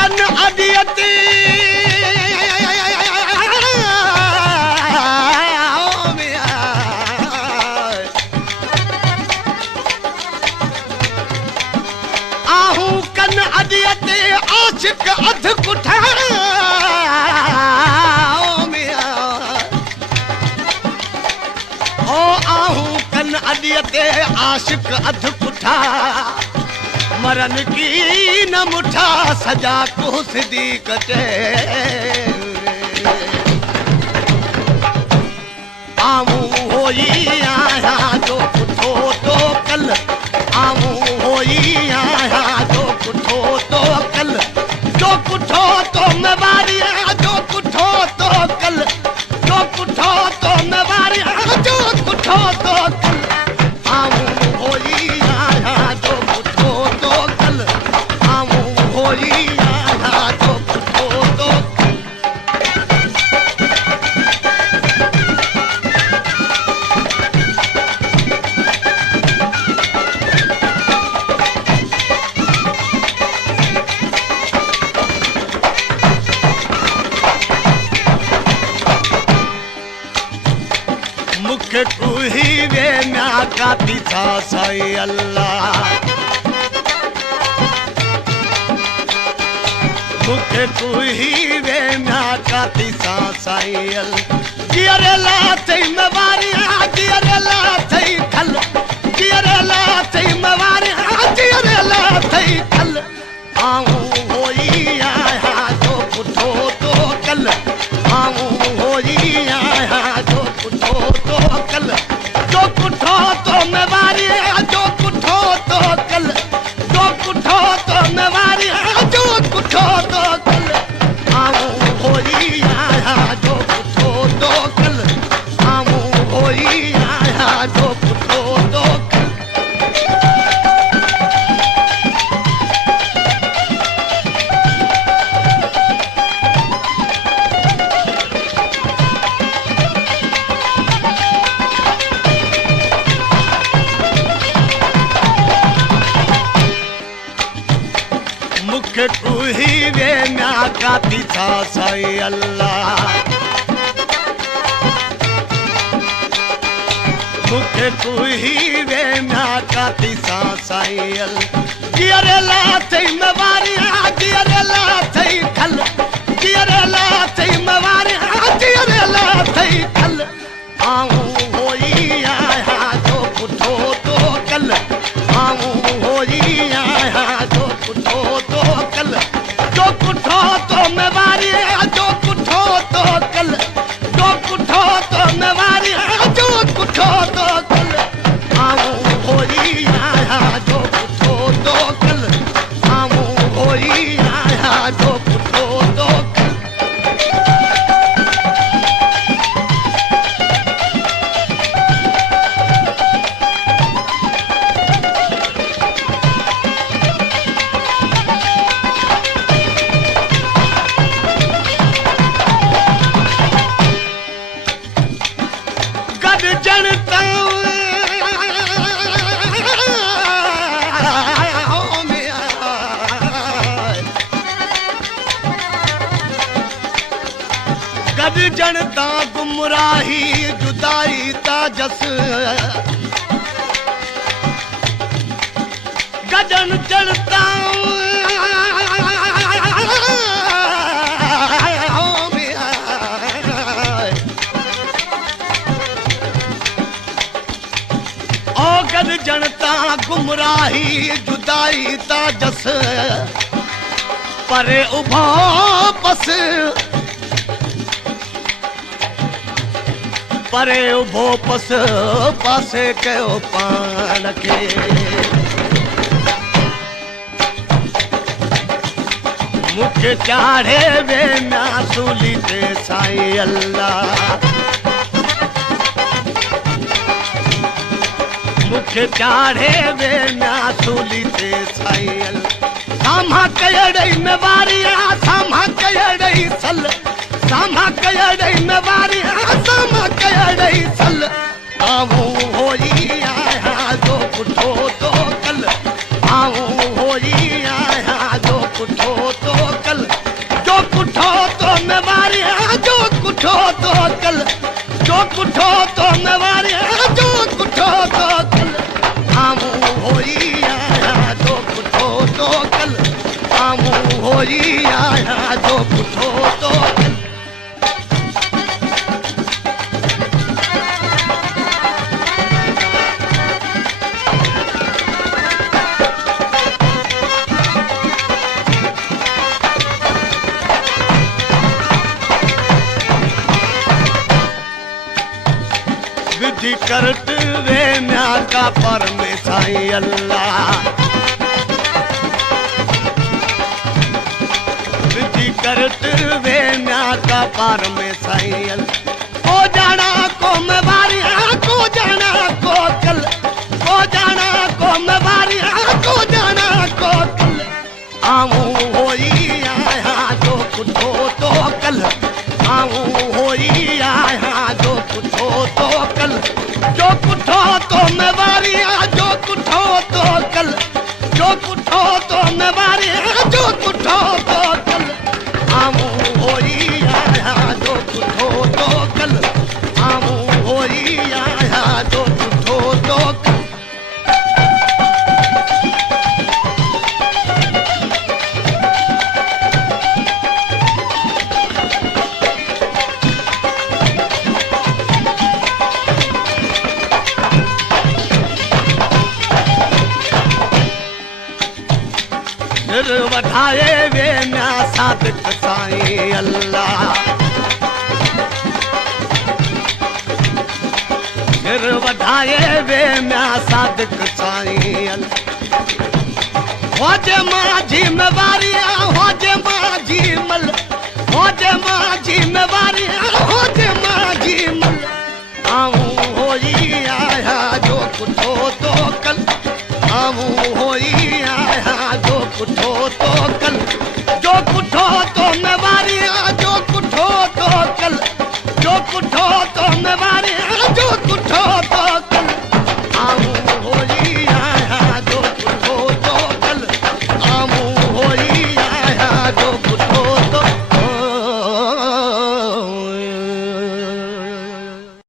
कन अदियती आहूं कन अदियते आशिक अध कुठा ओ आहूं कन अदियते आशिक अध कुठा मरन की न मुठा सजा को सिद्दीक़ ते आऊं होई आया जो कुठो तो कल आऊं होई आया जो कुठो तो कल जो कुठो तो मवारिया जो कुठो तो कल जो कुठो तो मवारिया जो कुठो तो कल आऊं होई आया जो कुठो तो कल आऊं होई आया जो कुठो तो मुखे तू ही वे म्या काती था साई अल्लाह मुखे तू ही वे म्या काती था साई अल्लाह जियरे ला थई मवारी जियरे ला थई खल जियरे ला थई मवारी जियरे ला थई खल आऊं होई आया जो कुठो तो कल आऊं होई आया जो कुठो तो कल जो कुठो तो मवारी जो कुठो तो कल जो कुठो तो मवारी जो कुठो तो कल आऊं होई आया जो कुठो तो कल आऊं होई आया जो कुठो तो कल मुखे तू ही वे म्या काती था साई अल्लाह मुखे तू ही वे म्या काती था साई अल्लाह जियरे ला थई मवारी जियरे ला थई खल जियरे ला थई मवारी जियरे ला थई खल आऊं होई आया जो कुठो तो कल आऊं होई आया जो कुठो तो कल जो कुठो तो मवारी जो कुठो तो कल जो कुठो तो मवारी जो कुठो तो कल आऊं होई आया जो कुठो तो कल आऊं होई आया जो कुठो तो कल गद जनता गुमराही जुदाई ताजस गजन जनता ओ गद जनता गुमराही जुदाई ताजस परे उभो पस परे उभो पस पासे कयो पान खे मुखे चाढ़े वे म्या सूली ते साई अल्लाह मुखे चाढ़े वे म्या सूली ते साई अल्लाह सामा कयड़ई मवारिया सामा कयड़ई सल सामा कयड़ई मवारी सामा कयड़ई सल आऊं होई आया जो कुठो तो कल आऊं होई आया जो कुठो तो कल होई आया जो पुछो तो विधि करत वे म्या का पर में साईं अल्लाह विधि करत वे म्या का पर में साईं अल्लाह को जाना को मैं बारिया को जाना को कल को जाना को मैं बारिया को जाना को कल आऊं होई आया जो पुछो तो कल आऊं होई आया जो पुछो तो कल जो पुछो तो मैं बारिया जो पुछो तो कल जो पुछो तो मैं बारिया जो पुछो तो कल आऊं होई आया जो पुछो तो कल आऊं होई आया जो पुछो तो कल सिर वठाए वे म्या सादिक साईं अल्लाह सिर वठाए वे म्या सादिक साईं अल्लाह माझी में